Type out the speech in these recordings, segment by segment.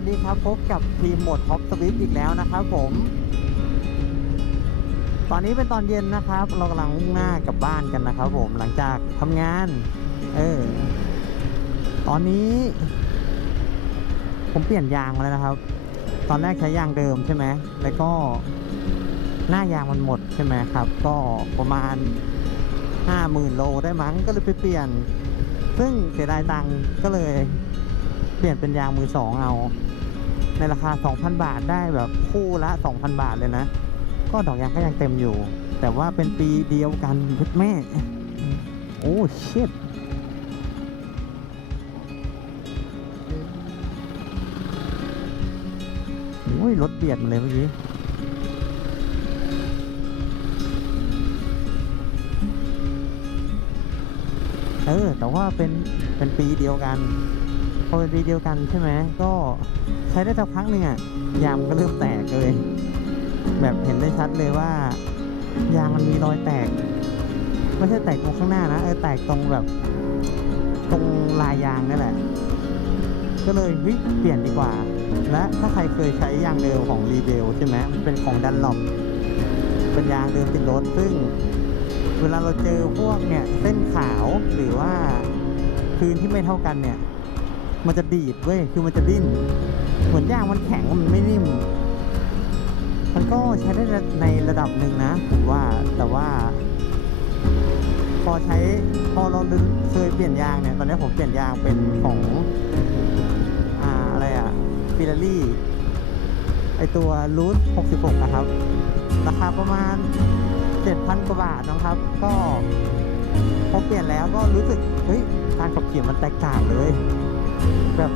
วัสดีครับพบกับทีมหมดท็อปสวิฟอีกแล้วนะครับผม ตอนนี้เป็นตอนเย็นนะครับ เรากำลังมุ่งหน้ากลับบ้านกันนะครับผมหลังจากทำงาน เออ ตอนนี้ ผมเปลี่ยนยางมาแล้วนะครับ ตอนแรกใช้ยางเดิมใช่ไหมแล้วก็หน้ายางมันหมดใช่ไหมครับ ก็ประมาณห้าหมื่นโลได้มั้งก็เลยไปเปลี่ยน ซึ่งเสียดายตังค์ก็เลยเปลี่ยนเป็นยางมือสองเอา ในราคา 2,000 บาทได้แบบคู่ละ 2,000 บาทเลยนะ ก็ดอกยางก็ยังเต็มอยู่ แต่ว่าเป็นปีเดียวกันพุดแม่ โอ้ชิตโอ้ยรถเบียดมาเลยเมื่อกี้เออแต่ว่าเป็นเป็นปีเดียวกันพอเป็นปีเดียวกันใช่ไหมก็ ใช้ได้สักพักหนึ่งอะยางก็เริ่มแตกเลย แบบเห็นได้ชัดเลยว่ายางมันมีรอยแตก ไม่ใช่แตกตรงข้างหน้านะเออแตกตรงแบบ ตรงลายยางนั่นแหละ ก็เลยวิเปลี่ยนดีกว่า และถ้าใครเคยใช้ยางเดิมของรีเบลใช่ไหมมันเป็นของดันหลบเป็นยางเดิมติดรถซึ่ง เวลาเราเจอพวกเนี่ยเส้นขาวหรือว่าพื้นที่ไม่เท่ากันเนี่ย มันจะดีดเว้ยคือมันจะดิ้น เหมือนยางมันแข็งมันไม่นิ่ม มันก็ใช้ได้ในระดับหนึ่งนะผมว่าแต่ว่า พอใช้พอเราเคยเปลี่ยนยางเนี่ย ตอนนี้ผมเปลี่ยนยางเป็นของอ่าอะไรอะฟิลารี่ไอตัวรูท66 นะครับ ราคาประมาณ 7,000 กว่าบาทนะครับ ก็พอเปลี่ยนแล้วก็รู้สึก เฮ้ยการขับขี่มันแตกต่างเลย แบบ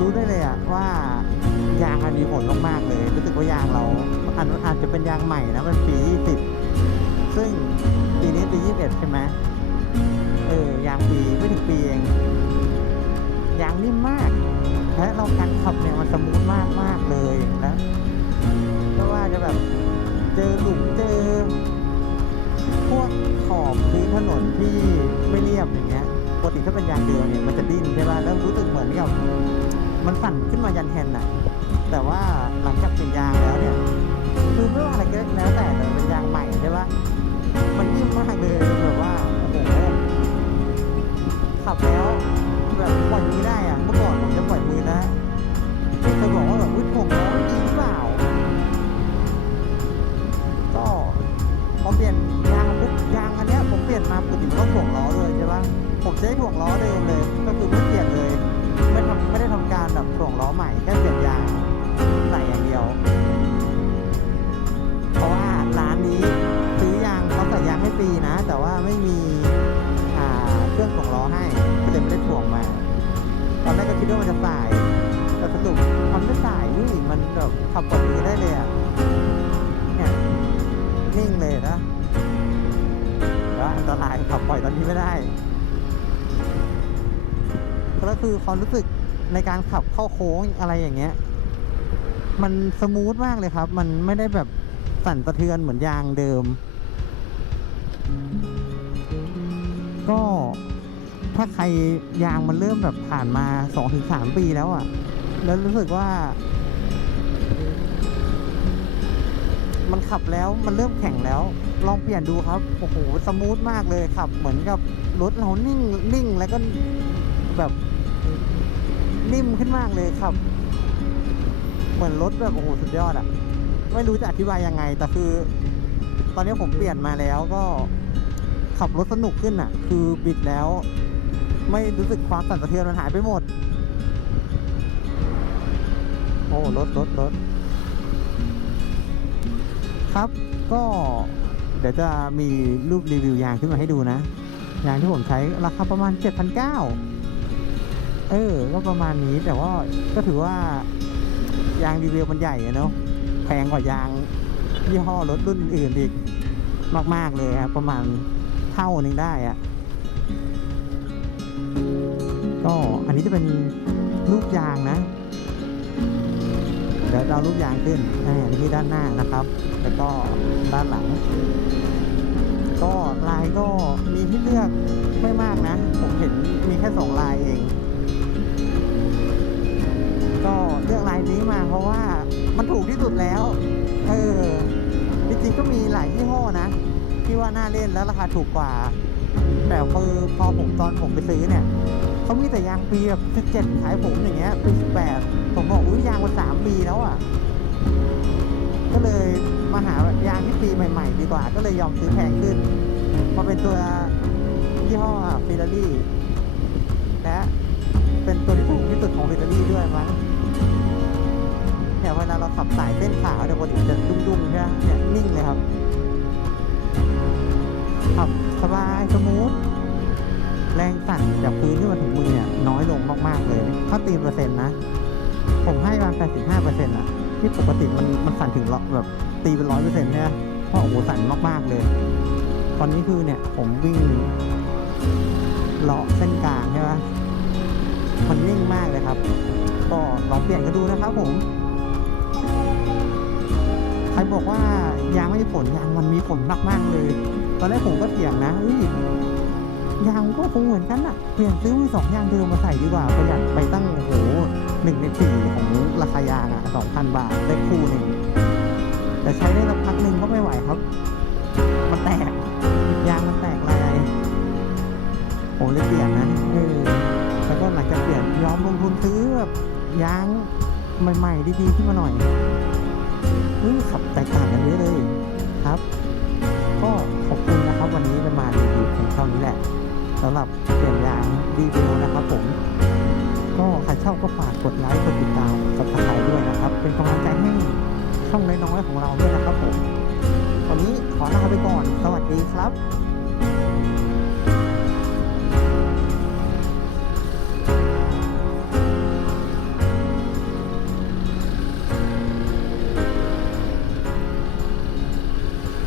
รู้ได้เลยอะว่ายางมันมีผลมากๆเลย รู้สึกว่ายางเราอันอาจจะเป็นยางใหม่นะมันปี 20 ซึ่งปีนี้ปี 21 ใช่ไหมเออยางปีไม่ถึงปีเองยางนิ่มมาก และเราการขับเนี่ยมันสมูทมากมากๆเลยนะไม่ว่าจะแบบเจอหลุมเจอ พวกขอบพื้นถนนที่ไม่เรียบอย่างเงี้ยปกติถ้าเป็นยางเดิมเนี่ยมันจะดิ้นใช่ป่ะแล้วรู้สึกเหมือนกับ มันสั่นขึ้นมายันแฮนด์น่ะแต่ว่าหลังจากเปลี่ยนยางแล้วเนี่ย คือไม่ว่าอะไรก็แล้วแต่แต่เป็นยางใหม่ใช่ปะมันนิ่มมากเลยแบบว่าโอ้โหขับแล้วแบบปล่อยมือได้อะเมื่อก่อนผมจะปล่อยมือนะที่เคยบอกว่าแบบอุ้ยถ่วงล้อไม่ดีหรือเปล่า ก็พอเปลี่ยนยางปุ๊บยางอันเนี้ยผมเปลี่ยนมาปกติมันต้องถ่วงล้อเลยใช่ปะผมใช้ถ่วงล้อเดิมเลย ก็คือไม่เปลี่ยนเลย ไม่ทำไม่ได้ทำ บบถ่วงล้อใหม่แค่เปลี่ยนยางใส่อย่างเดียว เพราะว่าร้านนี้ซื้อยางเขาใส่ยางให้ฟรีนะ แต่ว่าไม่มีอ่าเครื่องถ่วงล้อให้เลยไม่ได้ถ่วงมาตอนแรกก็คิดว่ามันจะสายแต่สรุปมันไม่สายนี่มันแบบขับปลดมือได้เลยอะเนี่ยนิ่งเลยนะว่าอันตรายขับปล่อยตอนนี้ไม่ได้ก็คือความรู้สึก ในการขับเข้าโค้งอะไรอย่างเงี้ย มันสมูทมากเลยครับ มันไม่ได้แบบสั่นสะเทือนเหมือนยางเดิม ก็ถ้าใครยางมันเริ่มแบบผ่านมาสองถึงสามปีแล้วอะ่ะ แล้วรู้สึกว่า มันขับแล้วมันเริ่มแข็งแล้ว ลองเปลี่ยนดูครับ โอ้โห สมูทมากเลยขับ เหมือนกับรถเรานิ่งนิ่งแล้วก็แบบ นิ่มขึ้นมากเลยขับ เหมือนรถแบบโอ้โหสุดยอดอะไม่รู้จะอธิบายยังไง แต่คือ ตอนนี้ผมเปลี่ยนมาแล้วก็ขับรถสนุกขึ้นอะ คือบิดแล้ว ไม่รู้สึกความสั่นสะเทือนมันหายไปหมด โอ้รถรถรถครับ ก็เดี๋ยวจะมีรูปรีวิวยางขึ้นมาให้ดูนะยางที่ผมใช้ราคาประมาณ 7,900 เออ ก็ประมาณนี้แต่ว่าก็ถือว่ายางรีวิวมันใหญ่เนาะแพงกว่ายางยี่ห้อรถรุ่นอื่นอีกมาก ๆ เลยครับ ประมาณเท่านึงได้อะก็อันนี้จะเป็นลูกยางนะ เดี๋ยวเราลูกยางขึ้นอ่านี่ที่ด้านหน้านะครับ แล้วก็ด้านหลัง ก็ลายก็มีที่เลือกไม่มากนะ ผมเห็นมีแค่สองลายเอง เลือกลายนี้มา เพราะว่ามันถูกที่สุดแล้ว เออจริงๆก็มีหลายยี่ห้อนะ ที่ว่าน่าเล่นแล้วราคาถูกกว่า แต่คือพอผมตอนผมไปซื้อเนี่ยเขามีแต่ยางปีแบบ17ขายผมอย่างเงี้ยปี18ผมบอกอุ้ยยางมัน3ปีแล้วอะ ก็เลยมาหายางที่ปีใหม่ ๆ ดีกว่า ก็เลยยอมซื้อแพงขึ้นมาเป็นตัวยี่ห้อฟิลารี่และเป็นตัวที่ถูกที่สุดของฟิลารี่ด้วยมั้ง เราขับสายเส้นขาวเนี่ยปกติจะดุ้งๆใช่ไหมเนี่ยนิ่งเลยครับ ขับสบายสมูทแรงสั่นจากพื้นที่มาถึงมือเนี่ยน้อยลงมากๆเลย ถ้าตีเปอร์เซ็นต์นะ ผมให้ประมาณ85เปอร์เซ็นต์อะที่ปกติมันมันสั่นถึงร้อยแบบตีเป็นร้อยเปอร์เซ็นต์เนี่ยเพราะโอ้โหสั่นมากๆเลย ตอนนี้คือเนี่ยผมวิ่งเลาะเส้นกลางใช่ไหมมันนิ่งมากเลยครับ ก็ลองเปลี่ยนกันดูนะครับผม บอกว่ายางไม่มีผลยางมันมีผลมากๆเลย ตอนแรกผมก็เถียงนะเฮ้ยยางก็คงเหมือนกันอะเปลี่ยนซื้อมือสองยางเดิมมาใส่ดีกว่าประหยัดไปตั้งโอ้โหหนึ่งในสี่ของราคายางอะสองพันบาทได้คู่หนึ่งแต่ใช้ได้สักพักหนึ่งก็ไม่ไหวครับ มันแตกยางมันแตกลายผมเลยเปลี่ยนนะเออแล้วก็หลังจากเปลี่ยนยอมลงทุนซื้อแบบยางใหม่ๆดีๆขึ้นมาหน่อย เฮ้ยขับแตกต่างกันเยอะเลยครับ ก็ขอบคุณนะครับวันนี้จะมารีวิวเพียงเท่านี้แหละสำหรับเปลี่ยนยางวีดีโอนะครับผม ก็ใครชอบก็ฝากกดไลค์กดติดตามกับทายด้วยนะครับ เป็นกำลังใจให้ช่องน้อยๆของเราด้วยนะครับผมวันนี้ขอลาไปก่อน สวัสดีครับ